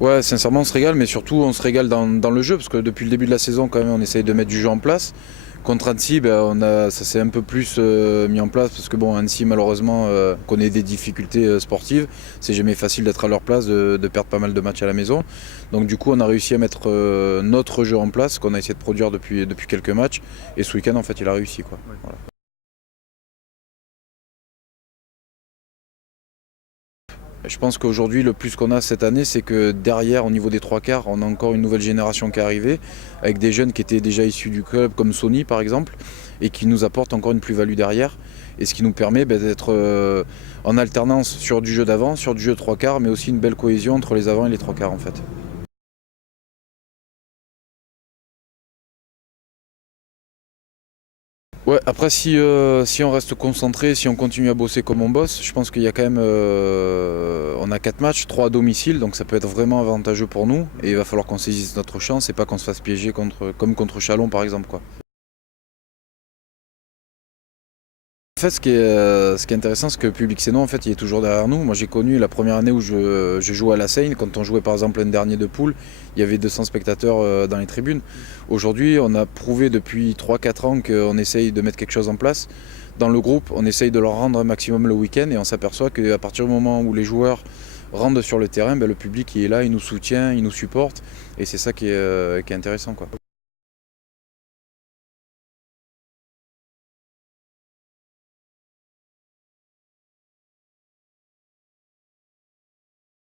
Ouais, sincèrement, on se régale, mais surtout, on se régale dans le jeu, parce que depuis le début de la saison, quand même, on essaye de mettre du jeu en place. Contre Annecy, ben, ça s'est un peu plus mis en place, parce que bon, Annecy, malheureusement, connaît des difficultés sportives. C'est jamais facile d'être à leur place, de perdre pas mal de matchs à la maison. Donc du coup, on a réussi à mettre notre jeu en place, qu'on a essayé de produire depuis quelques matchs. Et ce week-end, en fait, il a réussi, quoi. Ouais. Voilà. Je pense qu'aujourd'hui, le plus qu'on a cette année, c'est que derrière, au niveau des trois quarts, on a encore une nouvelle génération qui est arrivée, avec des jeunes qui étaient déjà issus du club, comme Sony par exemple, et qui nous apportent encore une plus-value derrière, et ce qui nous permet d'être en alternance sur du jeu d'avant, sur du jeu de trois quarts, mais aussi une belle cohésion entre les avants et les trois quarts en fait. Ouais, après si on reste concentré, si on continue à bosser comme on bosse, je pense qu'il y a quand même on a 4 matchs, 3 à domicile, donc ça peut être vraiment avantageux pour nous et il va falloir qu'on saisisse notre chance et pas qu'on se fasse piéger comme contre Chalon par exemple quoi. En fait, ce qui est intéressant, c'est que Public Sénon, en fait, il est toujours derrière nous. Moi, j'ai connu la première année où je jouais à la Seine. Quand on jouait, par exemple, un dernier de poule, il y avait 200 spectateurs dans les tribunes. Aujourd'hui, on a prouvé depuis 3 4 ans qu'on essaye de mettre quelque chose en place. Dans le groupe, on essaye de leur rendre un maximum le week-end et on s'aperçoit qu'à partir du moment où les joueurs rentrent sur le terrain, ben, le public il est là, il nous soutient, il nous supporte. Et c'est ça qui est intéressant, quoi.